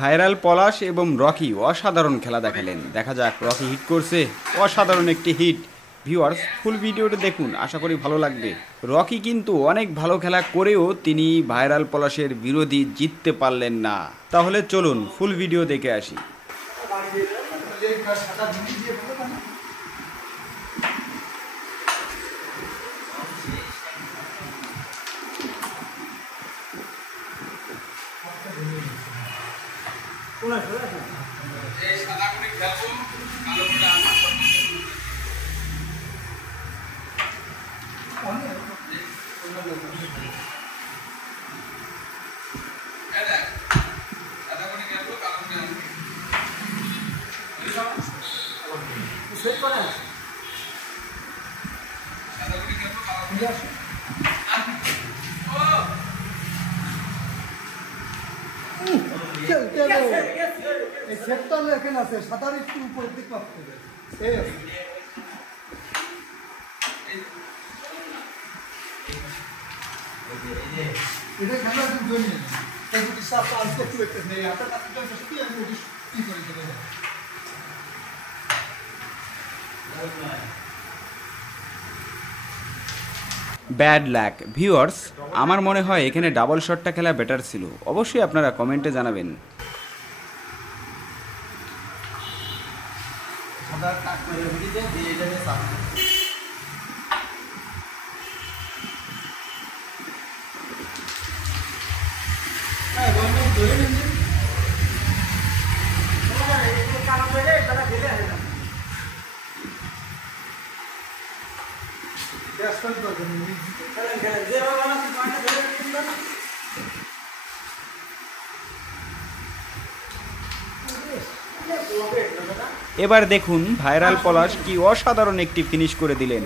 Viral পলাশ এবং Rocky অসাধারণ খেলা দেখালেন। দেখা যাক রকি হিট করছে, অসাধারণ একটি হিট। ভিউয়ার্স, ফুল ভিডিওটা দেখুন, আশা করি ভালো লাগবে। রকি কিন্তু অনেক ভালো খেলা করেও তিনি ভাইরাল পলাশের বিরোধী জিততে পারলেন না। তাহলে চলুন ফুল ভিডিও দেখে আসি। Bad luck. ভিউয়ার্স, আমার মনে হয় এখানে ডাবল শটটা খেলা বেটার ছিল। অবশ্যই আপনারা কমেন্টে জানাবেন। এবার দেখুন ভাইরাল পলাশ কি অসাধারণ একটি ফিনিশ করে দিলেন।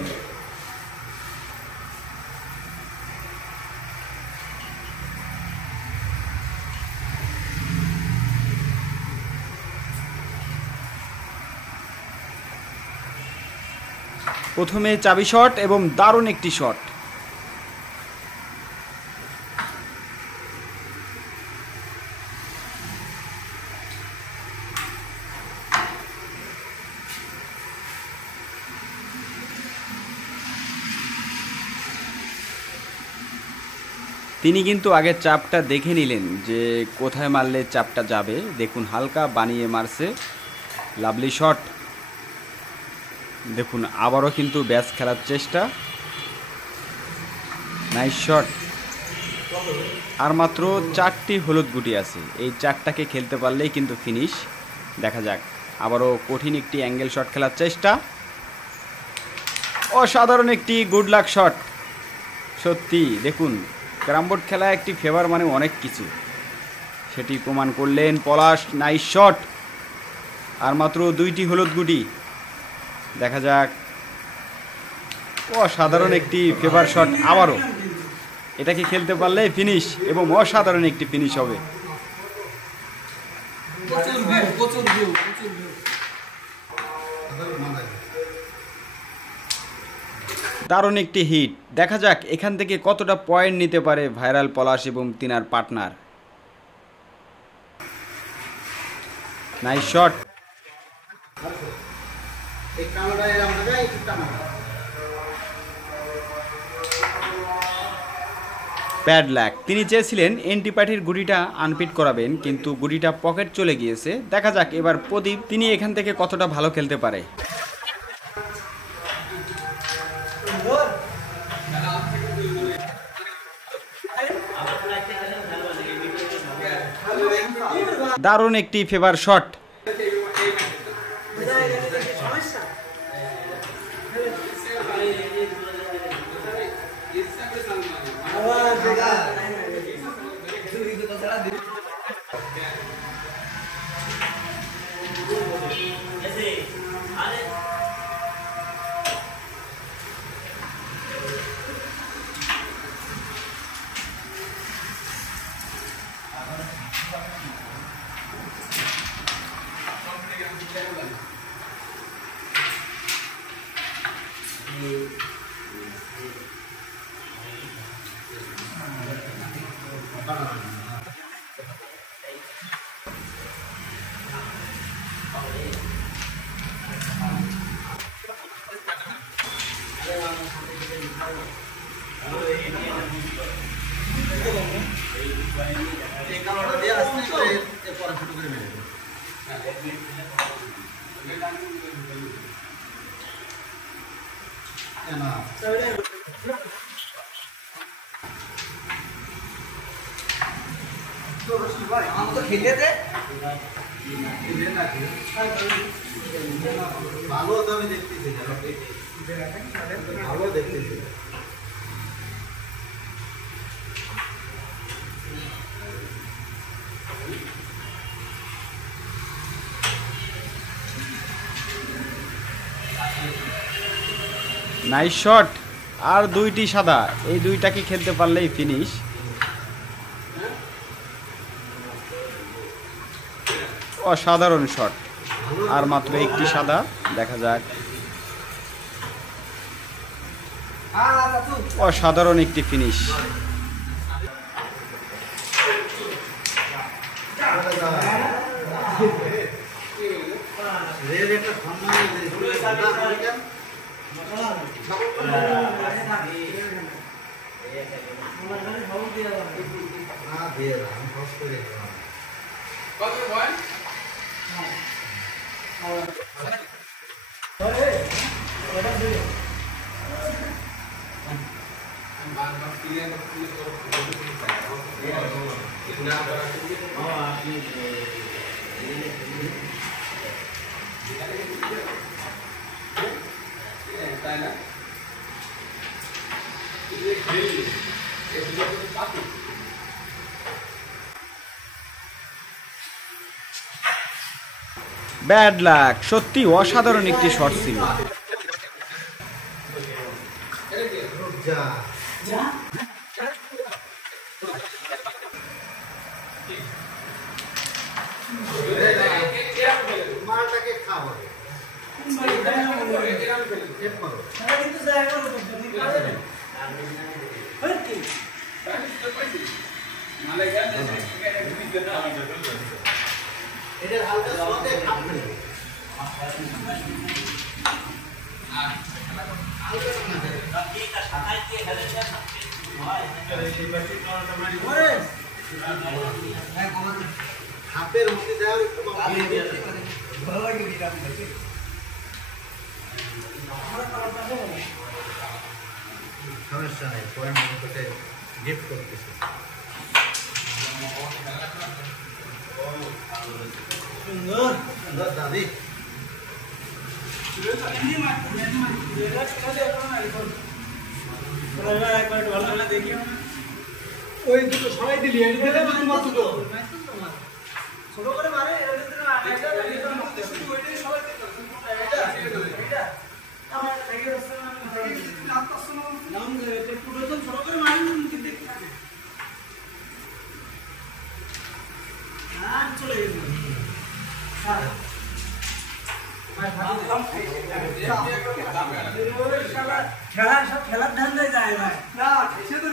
প্রথমে চাবি শট এবং দারুণ একটি শট। তিনি কিন্তু আগে চাপটা দেখে নিলেন যে কোথায় মারলে চাপটা যাবে। দেখুন হালকা বানিয়ে মারছে, লাভলি শট। দেখুন আবারও কিন্তু ব্যাস খেলার চেষ্টা, নাইস শট। আর মাত্র 4টি হলুদ গুটি আছে, এই 4টাকে খেলতে পারলেই কিন্তু ফিনিশ। দেখা যাক, আবারও কঠিন একটি অ্যাঙ্গেল শট খেলার চেষ্টা, অসাধারণ একটি গুড লাক শট। সত্যি দেখুন, ক্যারামবোর্ড খেলা একটি ফেভার মানে অনেক কিছু, সেটি প্রমাণ করলেন পলাশ। Nice shot. আর মাত্র 2টি হলুদ গুটি। দেখা যাক, অসাধারণ একটি ফেভার শট আবারও। এটাকে খেলতে পারলে ফিনিশ এবং অসাধারণ একটি ফিনিশ হবে। দারুণ একটি হিট। দেখা যাক এখান থেকে কতটা পয়েন্ট নিতে পারে ভাইরাল পলাশ এবং তিনার partner. Nice shot. Bad luck. তিনি চেয়েছিলেন এন্টি পার্টির গুটিটা আনপিট করাবেন, কিন্তু গুটিটা পকেট চলে গিয়েছে। দেখা যাক এবার প্রদীপ তিনি এখান থেকে কতটা ভালো খেলতে পারে। দারুণ একটি ফেভার শট। ভালো তো আমি দেখতেছি ভালো দেখতেছি নাইস শট। আর দুইটি সাদা, এই দুইটাকে খেলতে পারলেই ফিনিশ। অসাধারণ শট। আর মাত্র একটি সাদা, দেখা যাক। অসাধারণ একটি ফিনিশ। ব্যাড লাক, সত্যি অসাধারণ একটি শট ছিল। হাতের মধ্যে দেওয়ার একটু সমস্যা নেই, পরে মনে করতে গিফট করতেছে। সুন্দর সুন্দর দাদি। ওই দুটো সবাই দিলি ছোট করে মারে খেলার ধান্দায় যায় ভাই না সে তো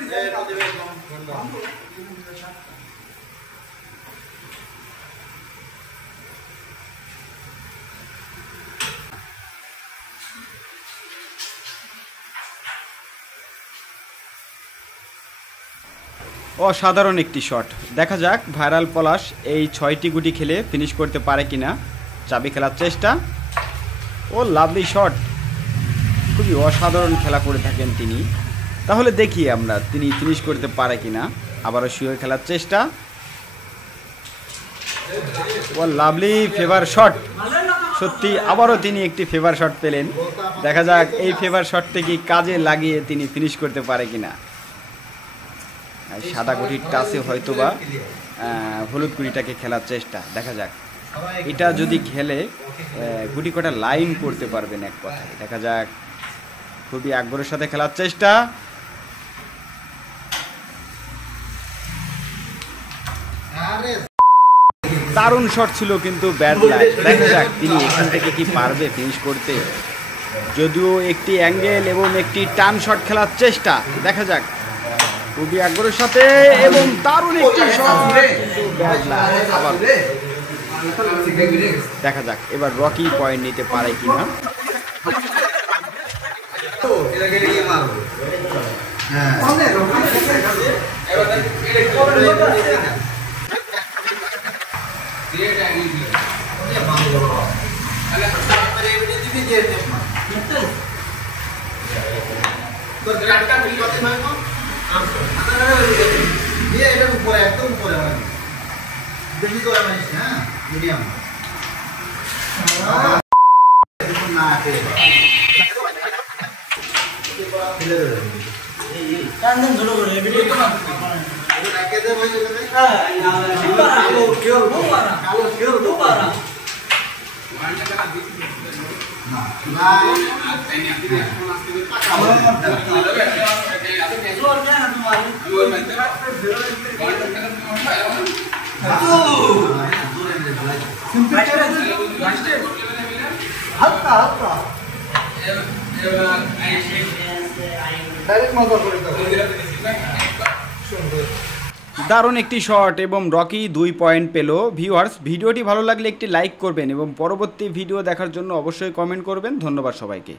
অসাধারণ একটি শট। দেখা যাক ভাইরাল পলাশ এই 6টি গুটি খেলে ফিনিশ করতে পারে কিনা। চাবি খেলার চেষ্টা। ও লাভলি শট। খুবই অসাধারণ খেলা করে থাকেন তিনি। তাহলে দেখি আমরা তিনি ফিনিশ করতে পারে কিনা। আবারও শুয়ে খেলার চেষ্টা। ও লাভলি ফেভার শট। সত্যি আবারও তিনি একটি ফেভার শট পেলেন। দেখা যাক এই ফেভার শটটি কি কাজে লাগিয়ে তিনি ফিনিশ করতে পারে কিনা। সাদা গুটির টাচে হয়তোবা হলুদ গুটিটাকে খেলার চেষ্টা। দেখা যাক এটা যদি খেলে গুটি কটা লাইন করতে পারবেন এক কথায়। দেখা যাক, খুবই আগ্রহের সাথে খেলার চেষ্টা। দারুণ শট ছিল কিন্তু ব্যাড লাক। দেখা যাক তিনি এখান থেকে কি পারবে ফিনিশ করতে। যদিও একটি অ্যাঙ্গেল এবং একটি টান শট খেলার চেষ্টা। দেখা যাক খুবই আগ্রহের সাথে এবং দারুণ একটি শট কিন্তু ব্যাড লাক। আবার দেখা যাক এবার রকি পয়েন্ট নিতে পারে কিনা। হ্যাঁ এটার উপরে একদম উপরে বেশি করে মানিস হ্যাঁ মিডিয়াম না কান্দন ধরো করে ভিডিও তো হালকা হালকা ডাইরেক্ট মাল করে দাও দারুণ একটি শট এবং রকি 2 পয়েন্ট পেল। ভিউয়ার্স, ভিডিওটি ভালো লাগলে একটি লাইক করবেন এবং পরবর্তী ভিডিও দেখার জন্য অবশ্যই কমেন্ট করবেন। ধন্যবাদ সবাইকে।